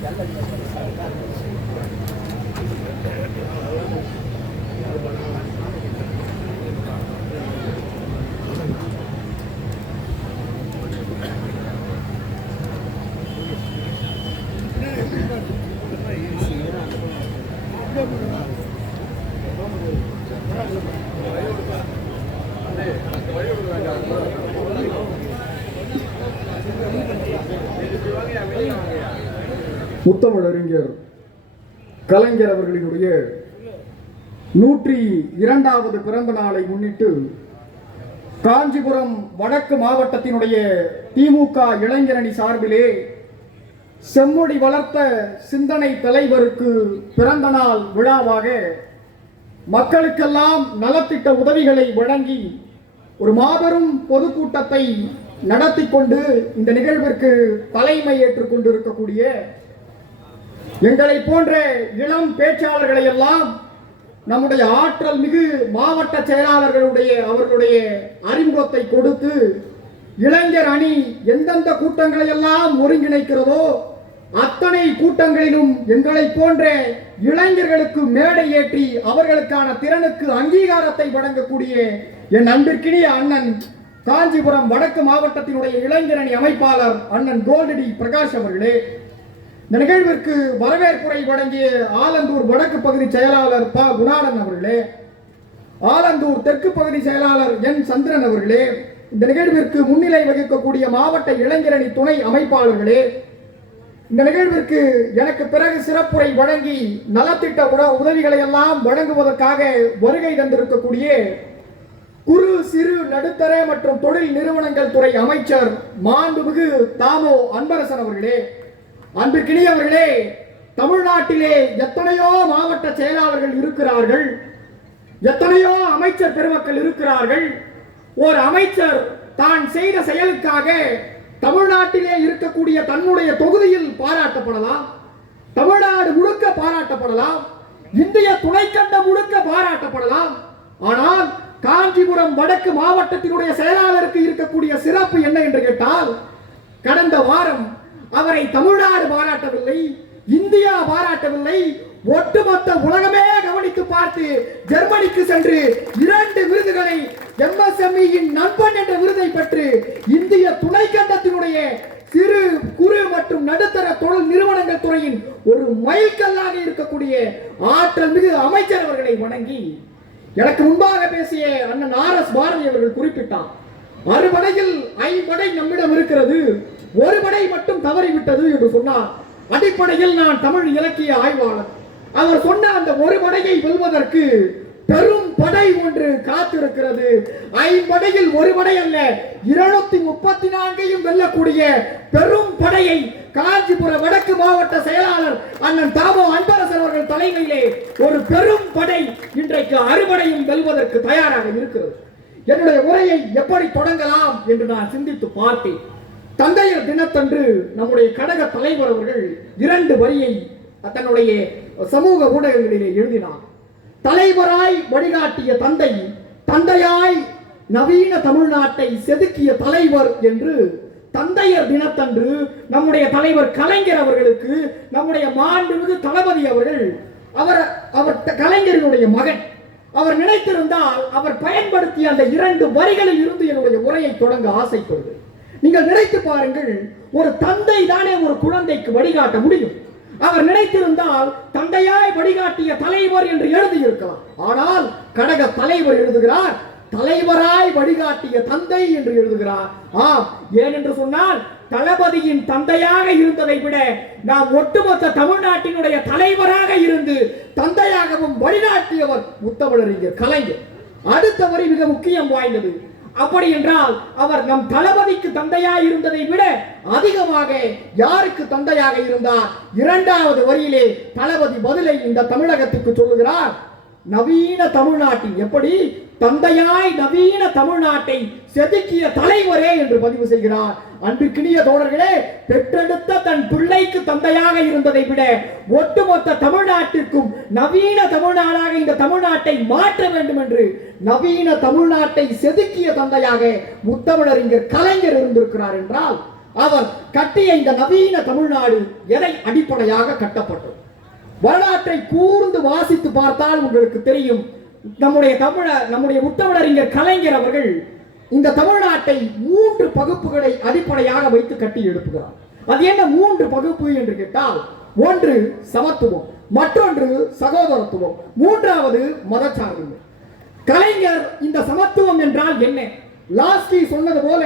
Jalan-jalan. முத்தமிழறிஞர் கலைஞர் அவர்களினுடைய நூற்றி இரண்டாவது பிறந்த நாளை முன்னிட்டு காஞ்சிபுரம் வடக்கு மாவட்டத்தினுடைய திமுக இளைஞரணி சார்பிலே செம்மொழி வளர்த்த சிந்தனை தலைவருக்கு பிறந்த நாள் விழாவாக மக்களுக்கெல்லாம் நலத்திட்ட உதவிகளை வழங்கி ஒரு மாபெரும் பொதுக்கூட்டத்தை நடத்தி கொண்டு இந்த நிகழ்விற்கு தலைமை ஏற்றுக்கொண்டிருக்கக்கூடிய எங்களை போன்ற இளம் பேச்சாளர்களை எல்லாம் நம்முடைய ஆற்றல் மிகு மாவட்ட செயலாளர்களுடைய அவர்களுடைய அறிமுகத்தை கொடுத்து இளைஞர் அணி எந்தெந்த கூட்டங்களை எல்லாம் ஒருங்கிணைக்கிறதோ அத்தனை கூட்டங்களிலும் எங்களை போன்ற இளைஞர்களுக்கு மேடை ஏற்றி அவர்களுக்கான திறனுக்கு அங்கீகாரத்தை வழங்கக்கூடிய என் அன்பிற்கினிய அண்ணன் காஞ்சிபுரம் வடக்கு மாவட்டத்தினுடைய இளைஞரணி அமைப்பாளர் அண்ணன் கோல்டடி பிரகாஷ் அவர்களே. இந்த நிகழ்விற்கு வரவேற்புரை வழங்கிய ஆலந்தூர் வடக்கு பகுதி செயலாளர் ப. குணாளன் அவர்களே ஆலந்தூர் தெற்கு பகுதி செயலாளர் என். சந்திரன் அவர்களே இந்த நிகழ்விற்கு முன்னிலை வகிக்கக்கூடிய மாவட்ட இளைஞரணி துணை அமைப்பாளர்களே இந்த நிகழ்விற்கு எனக்கு பிறகு சிறப்புரை வழங்கி நலத்திட்ட உட- உதவிகளை எல்லாம் வழங்குவதற்காக வருகை தந்திருக்கக்கூடிய குறு சிறு நடுத்தர மற்றும் தொழில் நிறுவனங்கள் துறை அமைச்சர் மாண்புமிகு தாமோ அன்பரசன் அவர்களே அன்பிற்கினியவர்களே தமிழ்நாட்டிலே எத்தனையோ மாவட்ட செயலாளர்கள் இருக்கிறார்கள் எத்தனையோ அமைச்சர் பெருமக்கள் இருக்கிறார்கள். ஒரு அமைச்சர் தான் செய்த செயலுக்காக தமிழ்நாட்டிலே இருக்கக்கூடிய தன்னுடைய தொகுதியில் பாராட்டப்படலாம் தமிழ்நாடு முழுக்க பாராட்டப்படலாம் இந்திய துணைக்கண்டம் முழுக்க பாராட்டப்படலாம். ஆனால் காஞ்சிபுரம் வடக்கு மாவட்டத்தினுடைய செயலாளருக்கு இருக்கக்கூடிய சிறப்பு என்ன என்று கேட்டால் கடந்த வாரம் அவரை தமிழ்நாடு பாராட்டவில்லை இந்தியா பாராட்டவில்லை. ஒட்டுமொத்த உலகமே கவனித்து பார்த்து ஜெர்மனிக்கு சென்று இரண்டு விருதுகளை எம்எஸ்எம்இயின் நண்பன் என்ற விருதை பெற்று இந்திய துணைக்கண்டத்தினுடைய சிறு குறு மற்றும் நடுத்தர தொழில் நிறுவனங்கள் துறையின் ஒரு மைல்கல்லாக இருக்கக்கூடிய ஆற்றல் மிகு அமைச்சர் அவர்களை வணங்கி எனக்கு முன்பாக பேசிய அண்ணன் ஆர் எஸ் பாரதி அவர்கள் குறிப்பிட்டார் அறுபடையில் ஐம்படை நம்மிடம் இருக்கிறது. ஒரு படை மட்டும் தவறிவிட்டது என்று சொன்னார். அடிப்படையில் நான் தமிழ் இலக்கிய ஆய்வாளர். அவர் சொன்ன அந்த ஒரு படையை வெல்வதற்கு பெரும் படை ஒன்று காத்திருக்கிறது. ஐம்படையில் ஒரு படை அல்ல இருநூத்தி முப்பத்தி நான்கையும் வெல்லக்கூடிய பெரும் படையை காஞ்சிபுர வடக்கு மாவட்ட செயலாளர் அண்ணன் தாமோ அன்பரசன் அவர்கள் தலைமையிலே ஒரு பெரும் படை இன்றைக்கு அறுபடையும் வெல்வதற்கு தயாராக இருக்கிறது. என்னுடைய உரையை எப்படி தொடங்கலாம் என்று நான் சிந்தித்து பார்த்தேன். தந்தையர் தினத்தன்று நம்முடைய கடக தலைவர் அவர்கள் இரண்டு வரியை தன்னுடைய சமூக ஊடகங்களிலே எழுதினார். தலைவராய் வழிகாட்டிய தந்தை தந்தையாய் நவீன தமிழ்நாட்டை செதுக்கிய தலைவர் என்று தந்தையர் தினத்தன்று நம்முடைய தலைவர் கலைஞர் அவர்களுக்கு நம்முடைய மாண்புமிகு தளபதி அவர்கள் அவர் அவர் கலைஞரினுடைய மகன் அவர் நினைத்திருந்தால் அவர் பயன்படுத்திய அந்த இரண்டு வரிகளில் இருந்து என்னுடைய உரையை தொடங்க ஆசைப்படுகிறேன். நீங்கள் நினைத்து பாருங்கள் ஒரு தந்தை தானே ஒரு குழந்தைக்கு வழிகாட்ட முடியும். அவர் நினைத்திருந்தால் தந்தையாய் வழிகாட்டிய தலைவர் என்று எழுதியிருக்கலாம். ஆனால் கடக தலைவர் எழுதுகிறார் தலைவராய் வழிகாட்டிய தந்தை என்று எழுதுகிறார். ஆம் ஏன் என்று சொன்னால் தளபதியின் தந்தையாக இருந்ததை விட நாம் ஒட்டுமொத்த தமிழ்நாட்டினுடைய தலைவராக இருந்து தந்தையாகவும் வழிகாட்டியவர் முத்தமிழறிஞர் கலைஞர். அடுத்த வரி மிக முக்கியம் வாய்ந்தது. அப்படி என்றால் அவர் நம் தளபதிக்கு தந்தையாய் இருந்ததை விட அதிகமாக யாருக்கு தந்தையாக இருந்தார்? இரண்டாவது வரியிலே தளபதி பதிலை இந்த தமிழகத்துக்கு சொல்லுகிறார். நவீன தமிழ்நாட்டின் எப்படி தந்தையாய் நவீன தமிழ்நாட்டை செதுக்கிய தலைவரே என்று பதிவு செய்கிறார். அன்பிற்கினிய தோழர்களே பெற்றெடுத்த தன் பிள்ளைக்கு தந்தையாக இருந்ததை விட ஒட்டுமொத்த தமிழ்நாட்டிற்கும் நவீன தமிழ்நாடாக இந்த தமிழ்நாட்டை மாற்ற வேண்டும் என்று நவீன தமிழ்நாட்டை செதுக்கிய தந்தையாக முத்தமிழறிஞர் கலைஞர் இருந்திருக்கிறார் என்றால் அவர் கட்டிய இந்த நவீன தமிழ்நாடு எதை அடிப்படையாக கட்டப்பட்டது? வரலாற்றை கூர்ந்து வாசித்து பார்த்தால் உங்களுக்கு தெரியும். நம்முடைய தமிழ நம்முடைய முத்தமிழறிஞர் கலைஞர் அவர்கள் இந்த தமிழ்நாட்டை மூன்று பகுப்புகளை அடிப்படையாக வைத்து கட்டி எழுப்புகிறார். அது என்ன மூன்று பகுப்பு என்று கேட்டால் ஒன்று சமத்துவம் மற்றொன்று சகோதரத்துவம் மூன்றாவது மதச்சார்பின்மை. கலைஞர் இந்த சமத்துவம் என்றால் என்ன? லாஸ்டி சொன்னது போல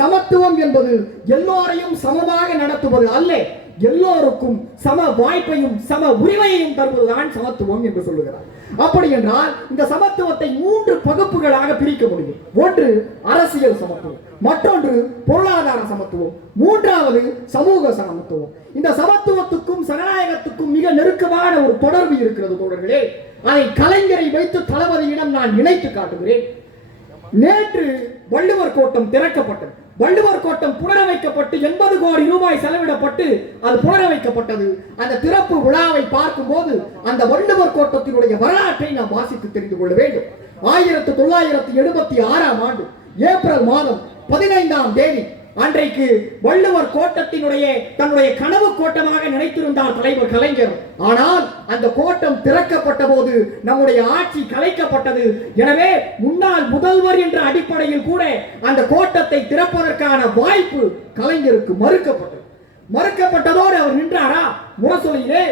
சமத்துவம் என்பது எல்லோரையும் சமமாக நடத்துவது அல்ல. எல்லோருக்கும் சம வாய்ப்பையும் சம உரிமையையும் தருவதுதான் சமத்துவம் என்று சொல்லுகிறார். அப்படி என்றால் இந்த சமத்துவத்தை மூன்று பகுப்புகளாக பிரிக்க முடியும். ஒன்று அரசியல் சமத்துவம். மற்றொன்று பொருளாதார சமத்துவம். மூன்றாவது சமூக சமத்துவம். இந்த சமத்துவத்துக்கும் சனநாயகத்துக்கும் மிக நெருக்கமான ஒரு தொடர்பு இருக்கிறது தோழர்களே. அதை கலைஞரை வைத்து தளபதியிடம் நான் இணைத்து காட்டுகிறேன். நேற்று வள்ளுவர் கோட்டம் திறக்கப்பட்டது. வள்ளுவர் கோட்டம் புனரமைக்கப்பட்டு எண்பது கோடி ரூபாய் செலவிடப்பட்டு அது புனரமைக்கப்பட்டது. அந்த திறப்பு விழாவை பார்க்கும்போது அந்த வள்ளுவர் கோட்டத்தினுடைய வரலாற்றை நாம் வாசித்து தெரிந்து கொள்ள வேண்டும். ஆயிரத்தி தொள்ளாயிரத்தி எழுபத்தி ஆறாம் ஆண்டு ஏப்ரல் மாதம் பதினைந்தாம் தேதி அன்றைக்கு வள்ளுவர் கோட்டத்தினுடைய தன்னுடைய கனவு கோட்டமாக நினைத்திருந்தார் தலைவர் கலைஞர். ஆனால் அந்த கோட்டம் திறக்கப்பட்ட போது நம்முடைய ஆட்சி கலைக்கப்பட்டது. எனவே முன்னாள் முதல்வர் என்ற அடிப்படையில் கூட அந்த கோட்டத்தை திறப்பதற்கான வாய்ப்பு கலைஞருக்கு மறுக்கப்பட்டது. மறுக்கப்பட்டதோடு அவர் நின்றாரா? முரசொலியிலே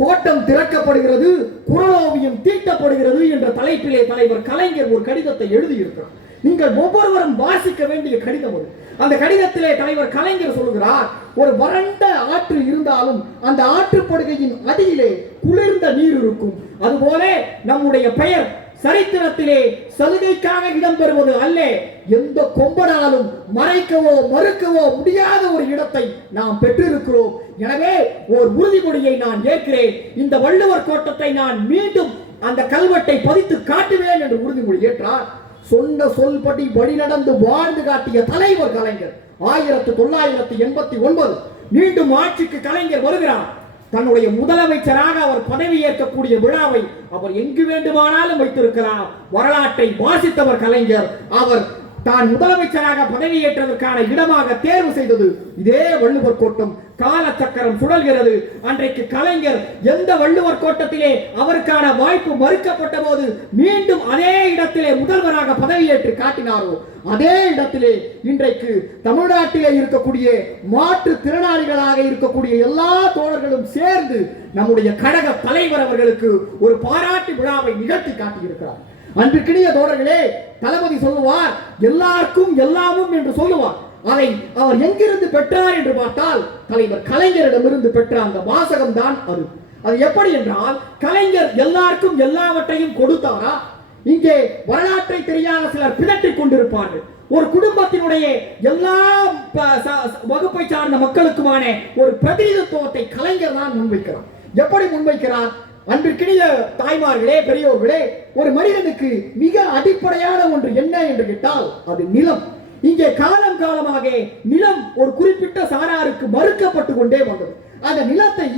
கோட்டம் திறக்கப்படுகிறது குரலோவியம் தீட்டப்படுகிறது என்ற தலைப்பிலே தலைவர் கலைஞர் ஒரு கடிதத்தை எழுதியிருக்கிறார். நீங்கள் ஒவ்வொருவரும் வாசிக்க வேண்டிய கடிதம் அது அந்த கடிதத்திலே தலைவர் கலைஞர் சொல்லுகிறார் ஒரு வறண்ட ஆற்று இருந்தாலும் அந்த ஆற்றுப்படுகையின் அடியிலே குளிர்ந்த நீர் இருக்கும். அதுபோல நம்முடைய பெயர் சரித்திரத்திலே சலுகைக்காக இடம்பெறுவது அல்ல. எந்த கொம்பனாலும் மறைக்கவோ மறுக்கவோ முடியாத ஒரு இடத்தை நாம் பெற்றிருக்கிறோம். எனவே ஒரு உறுதிமொழியை நான் ஏற்கிறேன். இந்த வள்ளுவர் கோட்டத்தை நான் மீண்டும் அந்த கல்வெட்டை பதித்து காட்டுவேன் என்று உறுதிமொழி ஏற்றார். சொன்ன சொல்படி வழி நடந்து வாழ்ந்து காட்டிய தலைவர் கலைஞர். ஆயிரத்தி தொள்ளாயிரத்தி எண்பத்தி ஒன்பது மீண்டும் ஆட்சிக்கு கலைஞர் வருகிறார். தன்னுடைய முதலமைச்சராக அவர் பதவி ஏற்கக்கூடிய விழாவை அவர் எங்கு வேண்டுமானாலும் வைத்திருக்கிறார் வரலாற்றை வாசித்தவர் கலைஞர். அவர் தான் முதலமைச்சராக பதவியேற்றதற்கான இடமாக தேர்வு செய்தது. இதே வள்ளுவர் கோட்டம் காலச்சக்கரம் சுழல்கிறது. அன்றைக்கு கலைஞர் எந்த வள்ளுவர் கோட்டத்திலே அவருக்கான வாய்ப்பு மறுக்கப்பட்ட போது மீண்டும் அதே இடத்திலே முதல்வராக பதவியேற்று காட்டினாரோ அதே இடத்திலே இன்றைக்கு தமிழ்நாட்டிலே இருக்கக்கூடிய மாற்று திறனாளிகளாக இருக்கக்கூடிய எல்லா தோழர்களும் சேர்ந்து நம்முடைய கழக தலைவர் அவர்களுக்கு ஒரு பாராட்டு விழாவை நிகழ்த்தி காட்டியிருக்கிறார். அன்பிற்கினிய தோழர்களே தளபதி சொல்லுவார் எல்லாருக்கும் எல்லாமும் என்று சொல்லுவார். அதை அவர் எங்கிருந்து பெற்றார் என்று பார்த்தால் தலைவர் கலைஞரிடமிருந்து பெற்ற அந்த வாசகம் தான் அது. அது எப்படி என்றால் கலைஞர் எல்லாருக்கும் எல்லாவற்றையும் கொடுத்தாரா? இங்கே வரலாற்றை தெரியாத சிலர் பிதற்றிக் கொண்டிருப்பார்கள். ஒரு குடும்பத்தினுடைய எல்லா வகுப்பை சார்ந்த மக்களுக்குமான ஒரு பிரதிநிதித்துவத்தை கலைஞர் தான் முன்வைக்கிறார். எப்படி முன்வைக்கிறார்? அன்பிற்கினிய தாய்மார்களே பெரியோர்களே ஒரு மனிதனுக்கு மிக அடிப்படையான ஒன்று என்ன என்று கேட்டால் அது நிலம். இங்கே காலம் காலமாக நிலம் ஒரு குறிப்பிட்ட சாராருக்கு மறுக்கப்பட்டு கொண்டே வந்தது. அந்த நிலத்தை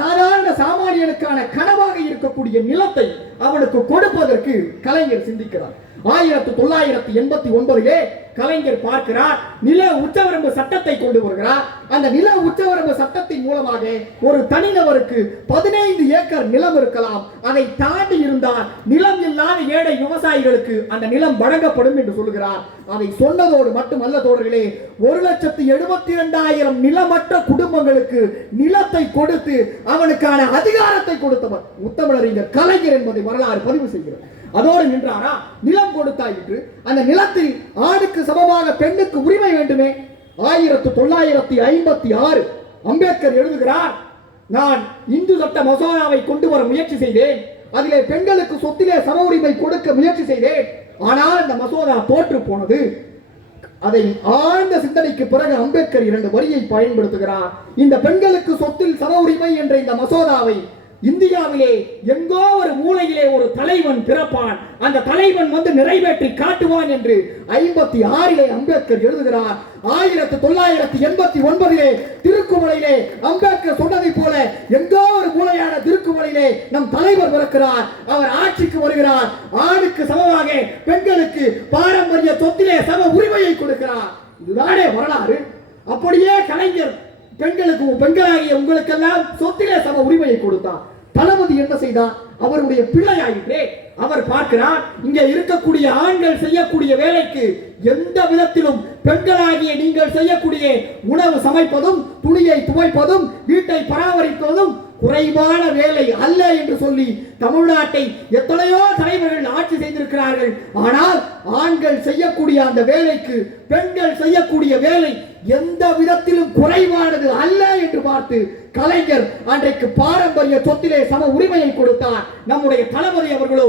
சாதாரண சாமானியனுக்கான கனவாக இருக்கக்கூடிய நிலத்தை அவனுக்கு கொடுப்பதற்கு கலைஞர் சிந்திக்கிறார். ஆயிரத்தி தொள்ளாயிரத்தி எண்பத்தி ஒன்பதிலே கலைஞர் பார்க்கிறார் நில உச்சவரம்பு சட்டத்தை கொண்டு வருகிறார். அந்த நில உச்சவரம்பு சட்டத்தின் மூலமாக ஒரு தனிநபருக்கு பதினைந்து ஏக்கர் நிலம் இருக்கலாம். அதை தாண்டி இருந்தால் நிலம் இல்லாத ஏழை விவசாயிகளுக்கு அந்த நிலம் வழங்கப்படும் என்று சொல்கிறார். அதை சொன்னதோடு மட்டுமல்ல தோழர்களே ஒரு லட்சத்து எழுபத்தி இரண்டாயிரம் நிலமற்ற குடும்பங்களுக்கு நிலத்தை கொடுத்து அவனுக்கான அதிகாரத்தை கொடுத்தவர் முத்தமிழறிஞர் கலைஞர் என்பதை வரலாறு பதிவு செய்கிறார் அதோடு நின்றாரா? நிலம் கொடுத்தாயிற்று அந்த நிலத்தில் ஆணுக்கு சமமாக பெண்ணுக்கு உரிமை வேண்டுமே? ஆயிரத்து தொள்ளாயிரத்தி ஐம்பத்தி ஆறு. அம்பேத்கர் எழுதுகிறார் நான் இந்து சட்ட மசோதாவை கொண்டு வர முயற்சி செய்தேன். அதிலே பெண்களுக்கு சொத்திலே சம உரிமை கொடுக்க முயற்சி செய்தேன். ஆனால் அந்த மசோதா தோற்று போனது. அதை ஆழ்ந்த சிந்தனைக்கு பிறகு அம்பேத்கர் இரண்டு வரியை பயன்படுத்துகிறார். இந்த பெண்களுக்கு சொத்தில் சம உரிமை என்ற இந்த மசோதாவை இந்தியாவிலே எங்கோ ஒரு மூலையிலே ஒரு தலைவன் பிறப்பான். அந்த தலைவன் வந்து நிறைவேற்றி காட்டுவான் என்று ஐம்பத்தி ஆறிலே அம்பேத்கர் எழுதுகிறார். ஆயிரத்தி தொள்ளாயிரத்தி எண்பத்தி ஒன்பதிலே திருக்குமலையிலே அம்பேத்கர் சொன்னதை போல எங்கோ ஒரு மூலையான திருக்குமலையிலே நம் தலைவர் பிறக்கிறார். அவர் ஆட்சிக்கு வருகிறார். ஆணுக்கு சமமாக பெண்களுக்கு பாரம்பரிய சொத்திலே சம உரிமையை கொடுக்கிறார். இதுதானே வரலாறு. அப்படியே கலைஞர் பெண்களுக்கு பெண்களாகிய உங்களுக்கெல்லாம் சொத்திலே சம உரிமையை கொடுத்தார் தளபதி என்ன செய்தார்? அவருடைய பிள்ளையாயிற்றே. அவர் பார்க்கிறார் இங்க இருக்கக்கூடிய ஆண்கள் செய்யக்கூடிய வேலைக்கு எந்த விதத்திலும் பெண்களாகிய நீங்கள் செய்யக்கூடிய உணவு சமைப்பதும் துணியை துவைப்பதும் வீட்டை பராமரிப்பதும் குறைவான வேலை அல்ல என்று சொல்லி தமிழ்நாட்டை எத்தனையோ தலைவர்கள் ஆட்சி செய்திருக்கிறார்கள். ஆனால் ஆண்கள் செய்யக்கூடிய அந்த வேலைக்கு பெண்கள் செய்யக்கூடிய வேலை எந்த விதத்திலும் குறைவானது அல்ல என்று பார்த்து கலைஞர் அன்றைக்கு பாரம்பரிய சொத்திலே சம உரிமையை கொடுத்தார். நம்முடைய தளபதி அவர்களோ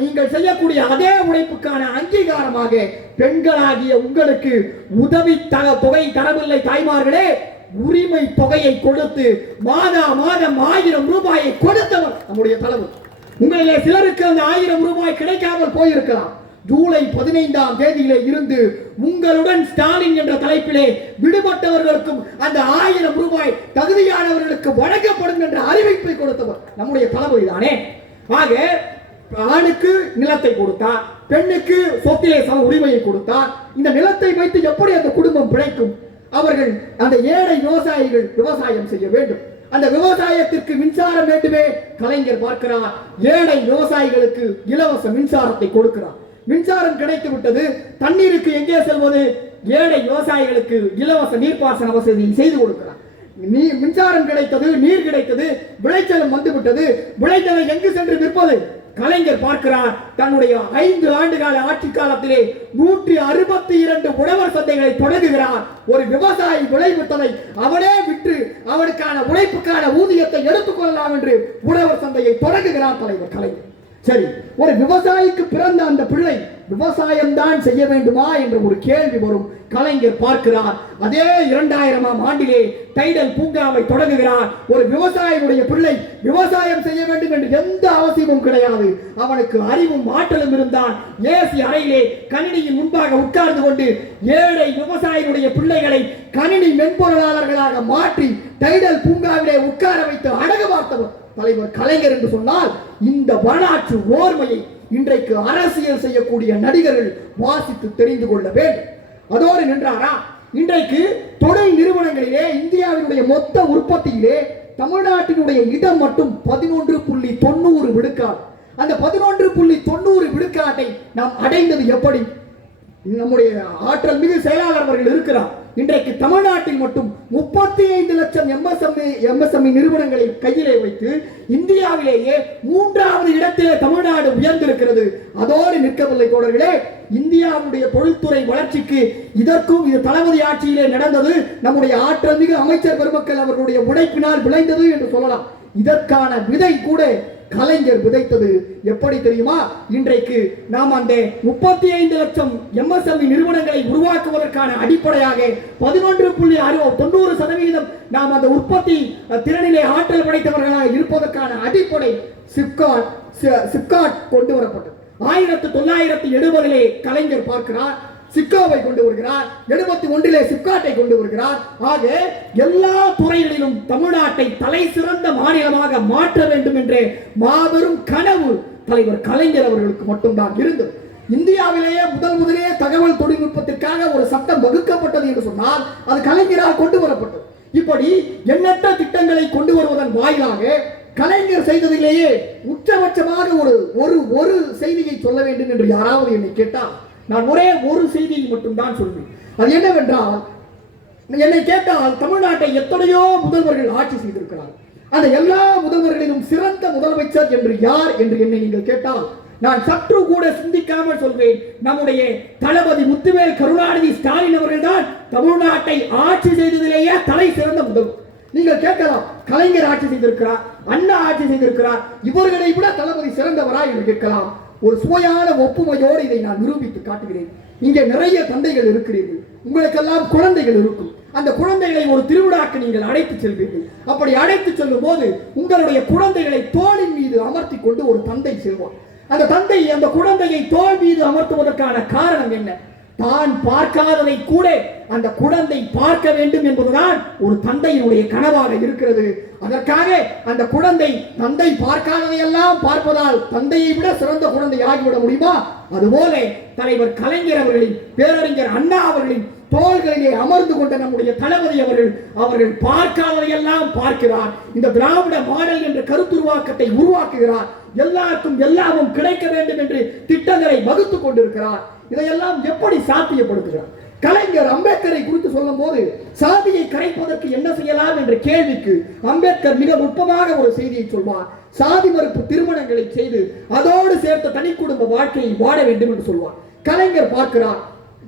நீங்கள் செய்யக்கூடிய அதே உழைப்புக்கான அங்கீகாரமாக பெண்களாகிய உங்களுக்கு உதவி தொகை தரவில்லை தாய்மார்களே. உரிமை தொகையை கொடுத்து மாதா மாதம் ஆயிரம் ரூபாயை கொடுத்தவர் நம்முடைய தலைவர். உங்களிலே சிலருக்கு அந்த ஆயிரம் ரூபாய் கிடைக்காமல் போயிருக்கலாம். ஜூலை பதினைந்தாம் தேதியிலே இருந்து உங்களுடன் ஸ்டாலின் என்ற தலைப்பிலே விடுபட்டவர்களுக்கும் அந்த ஆயிரம் ரூபாய் தகுதியானவர்களுக்கு வழங்கப்படும் என்ற அறிவிப்பை கொடுத்தவர் நம்முடைய தளபதி தானே. ஆக ஆணுக்கு நிலத்தை கொடுத்தார் பெண்ணுக்கு சொத்திலே சம உரிமையை கொடுத்தார். இந்த நிலத்தை வைத்து எப்படி அந்த குடும்பம் பிழைக்கும்? அவர்கள் அந்த ஏழை விவசாயிகள் விவசாயம் செய்ய வேண்டும். அந்த விவசாயத்திற்கு மின்சாரம் வேண்டுமே? கலைஞர் பார்க்கிறார். ஏழை விவசாயிகளுக்கு இலவச மின்சாரத்தை கொடுக்கிறார். மின்சாரம் கிடைத்து விட்டது தண்ணீருக்கு எங்கே செல்வது? ஏழை விவசாயிகளுக்கு இலவச நீர்ப்பாசன வசதி செய்து கொடுக்கிறார். நீர் மின்சாரம் கிடைத்தது நீர் கிடைத்தது விளைச்சலும் வந்துவிட்டது. விளைச்சலை எங்கு சென்று விற்பது? கலைஞர் பார்க்கிறார். தன்னுடைய ஐந்து ஆண்டு கால ஆட்சி காலத்திலே நூற்றி அறுபத்தி இரண்டு உழவர் சந்தைகளை தொடங்குகிறார். ஒரு விவசாயி விளைவித்ததை அவனே விற்று அவனுக்கான உழைப்புக்கான ஊதியத்தை எடுத்துக்கொள்ளலாம் என்று உழவர் சந்தையை தொடங்குகிறார் தலைவர் கலைஞர். சரி ஒரு விவசாயிக்கு பிறந்த அந்த பிள்ளை விவசாயம் தான் செய்ய வேண்டுமா என்று ஒரு கேள்வி வரும். கலைஞர் பார்க்கிறார். அதே இரண்டாயிரமாம் ஆண்டிலே டைடல் பூங்காவை தொடங்குகிறார். ஒரு விவசாயியுடைய பிள்ளை விவசாயம் செய்ய வேண்டும் என்று எந்த அவசியமும் கிடையாது. அவனுக்கு அறிவும் ஆற்றலும் இருந்தால் ஏசி அறையிலே கணினியின் முன்பாக உட்கார்ந்து கொண்டு ஏழை விவசாயியுடைய பிள்ளைகளை கணினி மென்பொருளாளர்களாக மாற்றி டைடல் பூங்காவிலே உட்கார வைத்து அடகு பார்த்தவர். தலைவர் கலைஞர் என்று சொன்னால் இந்த வரலாற்று ஓர்மையை இன்றைக்கு அரசியல் செய்யக்கூடிய நடிகர்கள் வாசித்து தெரிந்து கொள்ள வேண்டும். அதோடு நின்றாரா? இன்றைக்கு தொழில் நிறுவனங்களிலே இந்தியாவினுடைய மொத்த உற்பத்தியிலே தமிழ்நாட்டினுடைய இடம் மட்டும் பதினொன்று புள்ளி தொண்ணூறு விழுக்காடு. அந்த பதினொன்று புள்ளி தொண்ணூறு விழுக்காட்டை நாம் அடைந்தது எப்படி? நம்முடைய ஆற்றல் மிகு செயலாளர் அவர்கள் இருக்கிறார். இன்றைக்கு தமிழ்நாட்டில் மட்டும் முப்பத்தி ஐந்து லட்சம் எம்எஸ்எம்இ எம்எஸ்எம்இ நிறுவனங்களை கையிலே வைத்து இந்தியாவிலேயே மூன்றாவது இடத்திலே தமிழ்நாடு உயர்ந்திருக்கிறது. அதோடு நிற்கவில்லை தோழர்களே இந்தியாவுடைய தொழில்துறை வளர்ச்சிக்கு இதற்கும் இது தளபதி ஆட்சியிலே நடந்தது. நம்முடைய ஆற்றல் மிகு அமைச்சர் பெருமக்கள் அவர்களுடைய உழைப்பினால் விளைந்தது என்று சொல்லலாம். இதற்கான விதை கூட கலைஞர் விதைத்தது எப்படி தெரியுமா? இன்றைக்கு நாம் அந்த முப்பத்தி ஐந்து லட்சம் எம்எஸ்எம்இ நிறுவனங்களை உருவாக்குவதற்கான அடிப்படையாக பதினொன்று புள்ளி அறுபது தொண்ணூறு சதவீதம் நாம் அந்த உற்பத்தி திறனிலே ஆற்றல் படைத்தவர்களாக இருப்பதற்கான அடிப்படை சிப்காட் சி- சிப்காட் கொண்டு வரப்பட்டது. ஆயிரத்து தொள்ளாயிரத்தி எழுபதிலே கலைஞர் பார்க்கிறார் சிக்காவை கொண்டு வருகிறார். எழுபத்தி ஒன்றிலே சிப்காட்டை கொண்டு வருகிறார். ஆக எல்லா துறைகளிலும் தமிழ்நாட்டை தலை சிறந்த மாநிலமாக மாற்ற வேண்டும் என்றே மாபெரும் கனவு தலைவர் கலைஞர் அவர்களுக்கு மட்டும்தான் இருந்தது. இந்தியாவிலேயே முதல் முதலே தகவல் தொழில்நுட்பத்திற்காக ஒரு சட்டம் வகுக்கப்பட்டது என்று சொன்னால் அது கலைஞரால் கொண்டு வரப்பட்டது. இப்படி எண்ணற்ற திட்டங்களை கொண்டு வருவதன் வாயிலாக கலைஞர் செய்ததிலேயே உச்சபட்சமாக ஒரு ஒரு ஒரு செய்தியை சொல்ல வேண்டும் என்று யாராவது என்னை கேட்டால் நான் ஒரே ஒரு செய்தியை மட்டும்தான் சொல்வேன். அது என்னவென்றால் என்னை கேட்டால் தமிழ்நாட்டை எத்தனையோ முதல்வர்கள் ஆட்சி செய்திருக்கிறார். அந்த எல்லா முதல்வர்களிலும் சிறந்த முதலமைச்சர் என்று யார் என்று என்னை நீங்கள் கேட்டால் நான் சற்று கூட சிந்திக்காமல் சொல்வேன் நம்முடைய தளபதி முத்துவேல் கருணாநிதி ஸ்டாலின் அவர்கள்தான் தமிழ்நாட்டை ஆட்சி செய்ததிலேயே தலை சிறந்த முதல்வர். நீங்கள் கேட்கலாம் கலைஞர் ஆட்சி செய்திருக்கிறார் அண்ணா ஆட்சி செய்திருக்கிறார் இவர்களை விட தளபதி சிறந்தவரா என்று கேட்கலாம். ஒரு சுவையான ஒப்புமையோடு இதை நான் நிரூபித்து காட்டுகிறேன். இங்கே நிறைய தந்தைகள் இருக்கிறீர்கள். உங்களுக்கெல்லாம் குழந்தைகள் இருக்கும். அந்த குழந்தைகளை ஒரு திருவிழாக்கு நீங்கள் அழைத்து செல்வீர்கள். அப்படி அழைத்து செல்லும் போது உங்களுடைய குழந்தைகளை தோளின் மீது அமர்த்தி கொண்டு ஒரு தந்தை செல்வார். அந்த தந்தை அந்த குழந்தையை தோல் மீது அமர்த்துவதற்கான காரணம் என்ன? தான் பார்க்காததை கூட அந்த குழந்தை பார்க்க வேண்டும் என்பதுதான் ஒரு தந்தையினுடைய கனவாக இருக்கிறது. அதற்காக அந்த குழந்தை தந்தை பார்க்காததையெல்லாம் பார்ப்பதால் தந்தையை விட சிறந்த குழந்தை ஆகிவிட முடியுமா? அதுபோல தலைவர் கலைஞர் அவர்களின் பேரறிஞர் அண்ணா அவர்களின் தோள்களிலே அமர்ந்து கொண்ட நம்முடைய தளபதி அவர்கள் அவர்கள் பார்க்காததையெல்லாம் பார்க்கிறார். இந்த திராவிட மாடல் என்ற கருத்துருவாக்கத்தை உருவாக்குகிறார். எல்லாருக்கும் எல்லாமும் கிடைக்க வேண்டும் என்று திட்டங்களை வகுத்துக் கொண்டிருக்கிறார். இதையெல்லாம் எப்படி சாத்தியப்படுத்துகிறார் கலைஞர் அம்பேத்கரை குறித்து சொல்லும் போது சாதியை கரைப்பதற்கு என்ன செய்யலாம் என்ற கேள்விக்கு அம்பேத்கர் மிக நுட்பமாக ஒரு செய்தியை சொல்வார். சாதி மறுப்பு திருமணங்களை செய்து அதோடு சேர்த்த தனி குடும்ப வாழ்க்கையை வாழ வேண்டும் என்று சொல்வார். கலைஞர் பார்க்கிறார்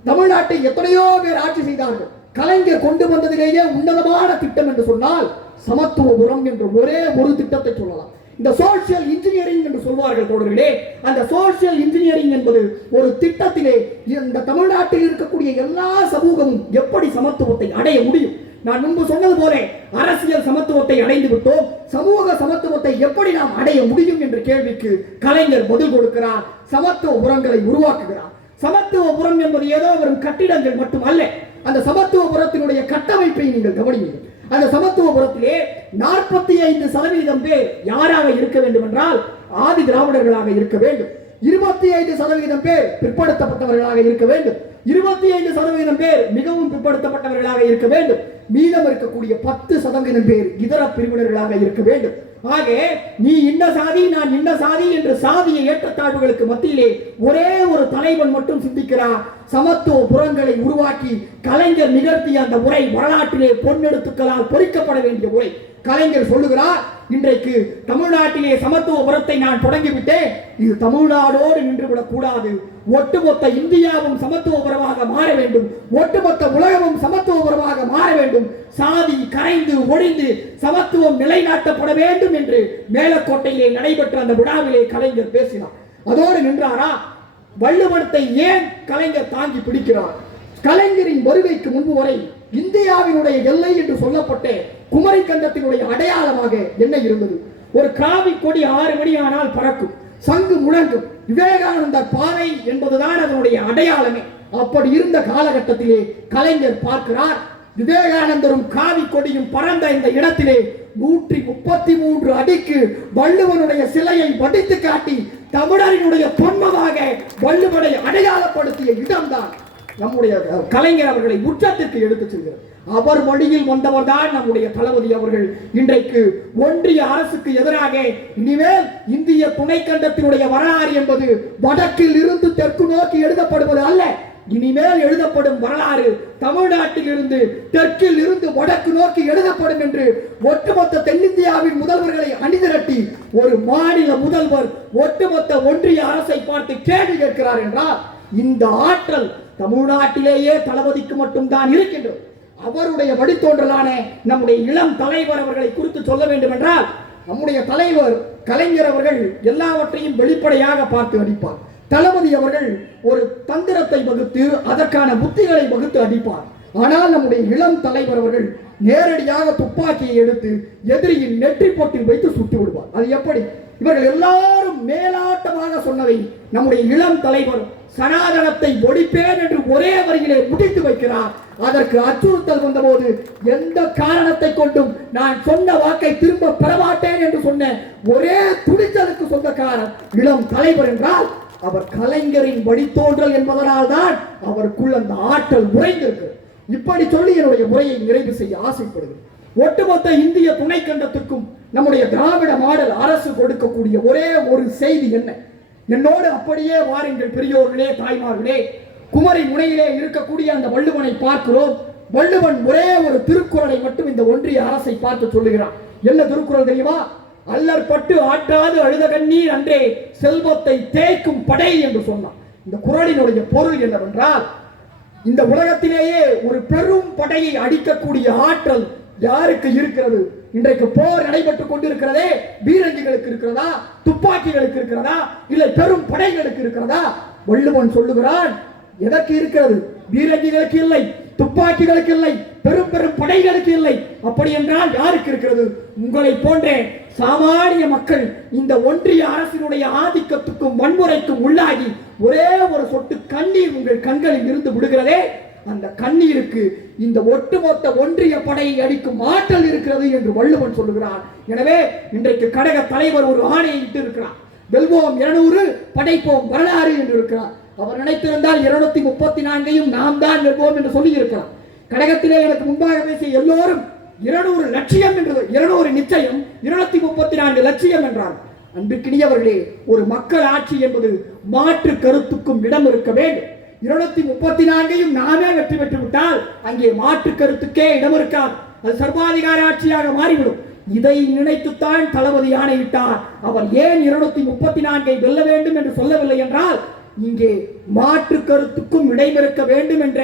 தமிழ்நாட்டை எத்தனையோ பேர் ஆட்சி செய்தார்கள். கலைஞர் கொண்டு வந்ததிலேயே உன்னதமான திட்டம் என்று சொன்னால் சமத்துவபுரம் என்ற ஒரே ஒரு திட்டத்தை சொல்லலாம். இந்த சோசியல் இன்ஜினியரிங் என்று சொல்வார்கள் தோழர்களே அந்த சோசியல் இன்ஜினியரிங் என்பது ஒரு திட்டத்திலே இந்த தமிழ்நாட்டில் இருக்கக்கூடிய எல்லா சமூகமும் எப்படி சமத்துவத்தை அடைய முடியும்? நான் முன்பு சொன்னது போல அரசியல் சமத்துவத்தை அடைந்து விட்டோம். சமூக சமத்துவத்தை எப்படி நாம் அடைய முடியும் என்ற கேள்விக்கு கலைஞர் பதில் கொடுக்கிறார். சமத்துவ உரங்களை உருவாக்குகிறார். சமத்துவபுரம் என்பது ஏதோ வெறும் கட்டிடங்கள் மட்டுமல்ல. அந்த சமத்துவபுரத்தினுடைய கட்டமைப்பை நீங்கள் கவனியுங்கள். அந்த சமத்துவபுரத்திலே நாற்பத்தி ஐந்து சதவீதம் பேர் யாராக இருக்க வேண்டும் என்றால் ஆதி திராவிடர்களாக இருக்க வேண்டும். இருபத்தி ஐந்து சதவீதம் பேர் பிற்படுத்தப்பட்டவர்களாக இருக்க வேண்டும். இருபத்தி ஐந்து சதவீதம் பேர் மிகவும் பிற்படுத்தப்பட்டவர்களாக இருக்க வேண்டும். மீதம் இருக்கக்கூடிய பத்து சதவீதம் பேர் இதர பிரிவினர்களாக இருக்க வேண்டும். ஆக நீ இன்ன சாதி நான் இன்ன சாதி என்று சாதிய ஏற்றத்தாழ்வுகளுக்கு மத்தியிலே ஒரே ஒரு தலைவன் மட்டும் சிந்திக்கிறார் சமத்துவ புறங்களை உருவாக்கி கலைஞர் நிகழ்த்திய அந்த உரை வரலாற்றிலே பொன்னெடுத்துக்களால் பொறிக்கப்பட வேண்டிய உரை. கலைஞர் சொல்லுகிறார் இன்றைக்கு தமிழ்நாட்டிலே சமத்துவ புறத்தை நான் தொடங்கிவிட்டேன். இது தமிழ்நாடோடு நின்றுவிடக் கூடாது. ஒட்டுமொத்த இந்தியாவும் சமத்துவபுரமாக மாற வேண்டும். ஒட்டுமொத்த உலகமும் சமத்துவபுரமாக மாற வேண்டும். சாதி கரைந்து ஒழிந்து சமத்துவம் நிலைநாட்டப்பட வேண்டும் என்று மேலக்கோட்டையிலே நடைபெற்ற அந்த விழாவிலே கலைஞர் பேசினார். அதோடு நின்றாரா? வள்ளுவனத்தை ஏன் கலைஞர் தாங்கி பிடிக்கிறார்? கலைஞரின் வருகைக்கு முன்பு வரை இந்தியாவினுடைய எல்லை என்று சொல்லப்பட்ட குமரி கண்டத்தினுடைய அடையாளமாக என்ன இருந்தது? ஒரு காவி கொடி ஆறு மணி ஆனால் பறக்கும். சங்கு முழங்கும். விவேகானந்தர் பாறை என்பதுதான் அதனுடைய அடையாளமே. அப்படி இருந்த காலகட்டத்திலே கலைஞர் பார்க்கிறார். விவேகானந்தரும் காவி கொடியும் பறந்த இந்த இடத்திலே நூற்றி முப்பத்தி மூன்று அடிக்கு வள்ளுவனுடைய சிலையை வடித்து காட்டி தமிழரினுடைய தொன்மமாக வள்ளுவனை அடையாளப்படுத்திய இடம்தான் நம்முடைய கலைஞர் அவர்களை உச்சத்திற்கு எடுத்துச் செல்கிறது அவர் வழியில் வந்தவர் தான் நம்முடைய தளபதி அவர்கள். இன்றைக்கு ஒன்றிய அரசுக்கு எதிராக இனிமேல் இந்திய துணைக்கண்டத்தினுடைய வரலாறு என்பது வடக்கில் இருந்து தெற்கு நோக்கி எழுதப்படுவது அல்ல. இனிமேல் எழுதப்படும் வரலாறு தமிழ்நாட்டில் இருந்து தெற்கில் இருந்து வடக்கு நோக்கி எழுதப்படும் என்று ஒட்டுமொத்த தென்னிந்தியாவின் முதல்வர்களை அணிதிரட்டி ஒரு மாநில முதல்வர் ஒட்டுமொத்த ஒன்றிய அரசை பார்த்து கேள்வி கேட்கிறார் என்றால் இந்த ஆற்றல் தமிழ்நாட்டிலேயே தளபதிக்கு மட்டும்தான் இருக்கின்றது. அவருடைய வழித்தோன்றலான நம்முடைய இளம் தலைவர் அவர்களை குறித்து சொல்ல வேண்டும் என்றால் நம்முடைய தலைவர் கலைஞர் அவர்கள் எல்லாவற்றையும் வெளிப்படையாக பார்த்து அடிப்பார். தளபதி அவர்கள் ஒரு தந்திரத்தை வகுத்து அதற்கான புத்திகளை வகுத்து அடிப்பார். ஆனால் நம்முடைய இளம் தலைவர் அவர்கள் நேரடியாக துப்பாக்கியை எடுத்து எதிரியின் நெற்றி பொட்டில் வைத்து சுட்டு விடுவார். அது எப்படி? இவர்கள் எல்லாரும் மேலாட்டமாக சொன்னதை நம்முடைய இளம் தலைவர் சனாதனத்தை ஒழிப்பேன் என்று ஒரே வரியிலே முடித்து வைக்கிறார். அதற்கு அச்சுறுத்தல் வந்தபோது எந்த காரணத்தை கொண்டும் நான் சொன்ன வாக்கை திரும்ப பெறமாட்டேன் என்று சொன்ன ஒரே துணிச்சலுக்கு சொந்தக்காரன் இளம் தலைவர் என்றால் அவர் கலைஞரின் வழித்தோன்றல் என்பதனால் தான் அவருக்குள் அந்த ஆற்றல் உறைந்திருக்கு. இப்படி சொல்லி என்னுடைய உரையை நிறைவு செய்ய ஆசைப்படுகிறேன். ஒட்டுமொத்த இந்திய துணைக்கண்டத்துக்கும் நம்முடைய திராவிட மாடல் அரசு கொடுக்கக்கூடிய ஒரே ஒரு செய்தி என்ன? என்னோடு அப்படியே வாருங்கள் பெரியோர்களே தாய்மார்களே. குமரி முனையிலே இருக்கக்கூடிய அந்த வள்ளுவனை பார்க்கிறோம். வள்ளுவன் ஒரே ஒரு திருக்குறளை மட்டும் இந்த ஒன்றிய அரசை பார்த்து சொல்லுகிறான். என்ன திருக்குறள் தெரியுமா? அல்லற்பட்டு ஆற்றாது அழுத கண்ணீர் அன்றே செல்வத்தை தேய்க்கும் படை என்று சொன்னான். இந்த குறளினுடைய பொருள் என்னவென்றால் இந்த உலகத்திலேயே ஒரு பெரும் படையை அடிக்கக்கூடிய ஆற்றல் யாருக்கு இருக்கிறது? இன்றைக்கு போர் நடைபெற்றுக் கொண்டிருக்கிறதே பீரங்கிகளுக்கு இருக்கிறதா துப்பாக்கிகளுக்கு இருக்கிறதா இல்லை பெரும் படைகளுக்கு இருக்கிறதா? வள்ளுவன் சொல்லுகிறான் எதற்கு இருக்கிறது? பீரங்கிகளுக்கு இல்லை துப்பாக்கிகளுக்கு இல்லை பெரும் பெரும் படைகளுக்கு இல்லை. அப்படி என்றால் யாருக்கு இருக்கிறது? உங்களை போன்ற சாமானிய மக்கள் இந்த ஒன்றிய அரசினுடைய ஆதிக்கத்துக்கும் வன்முறைக்கும் உள்ளாகி ஒரே ஒரு சொட்டு கண்ணீர் உங்கள் கண்களில் இருந்து விடுகிறதே அந்த கண்ணீருக்கு இந்த ஒட்டுமொத்த ஒன்றிய படையை அடிக்கும் ஆற்றல் இருக்கிறது என்று வள்ளுவன் சொல்லுகிறார் எனவே இன்றைக்கு கடக தலைவர் ஒரு ஆணையை இட்டு இருக்கிறார் வெல்வோம் இருநூறு படைப்போம் வரலாறு என்று இருக்கிறார். அவர் நினைத்திருந்தால் இருநூத்தி முப்பத்தி நான்கையும் நாம் தான் வெல்வோம் என்று சொல்லி இருக்கிறார் கடகத்திலே எனக்கு முன்பாக பேசிய எல்லோரும் இருநூறு லட்சியம் என்று இருநூறு நிச்சயம் இருநூத்தி முப்பத்தி நான்கு லட்சியம் என்றார். கிணியவர்களே ஒரு மக்கள் ஆட்சி என்பது மாற்று கருத்துக்கும் இடம் இருக்க வேண்டும். இருநூத்தி முப்பத்தி நான்கையும் நாமே வெற்றி பெற்று விட்டால் அங்கே மாற்று கருத்துக்கே இடம் இருக்காது அது சர்வாதிகார ஆட்சியாக மாறிவிடும். இதை நினைத்துத்தான் தளபதி ஆணையிட்டார் அவர் ஏன் இருநூத்தி முப்பத்தி நான்கை வெல்ல வேண்டும் என்று சொல்லவில்லை என்றால் இங்கே மாற்று கருத்துக்கும் இடைமறுக்க வேண்டும் என்ற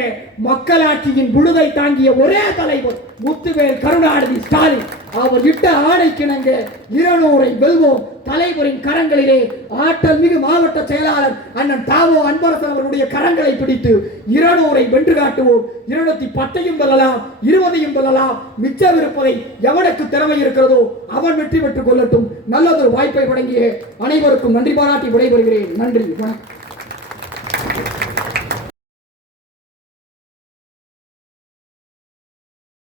மக்களாட்சியின் விழுதை தாங்கிய ஒரே தலைவர் முத்துவேல் கருணாநிதி ஸ்டாலின். அவர் இட்ட ஆணைக்கிணங்க இருநூறை வெல்வோம். தலைவரின் கரங்களிலே ஆற்றல் மிகு மாவட்ட செயலாளர் அண்ணன் தாவோ அன்பரசன் அவருடைய கரங்களை பிடித்து இருநூறை வென்று காட்டுவோம். இருநூத்தி பத்தையும் வெல்லலாம் இருபதையும் வெல்லலாம். மிச்சம் இருப்பதை எவனுக்கு திறமை இருக்கிறதோ அவன் வெற்றி பெற்றுக் கொள்ளட்டும். நல்லதொரு வாய்ப்பை வழங்கிய அனைவருக்கும் நன்றி பாராட்டி விடைபெறுகிறேன். நன்றி வணக்கம்.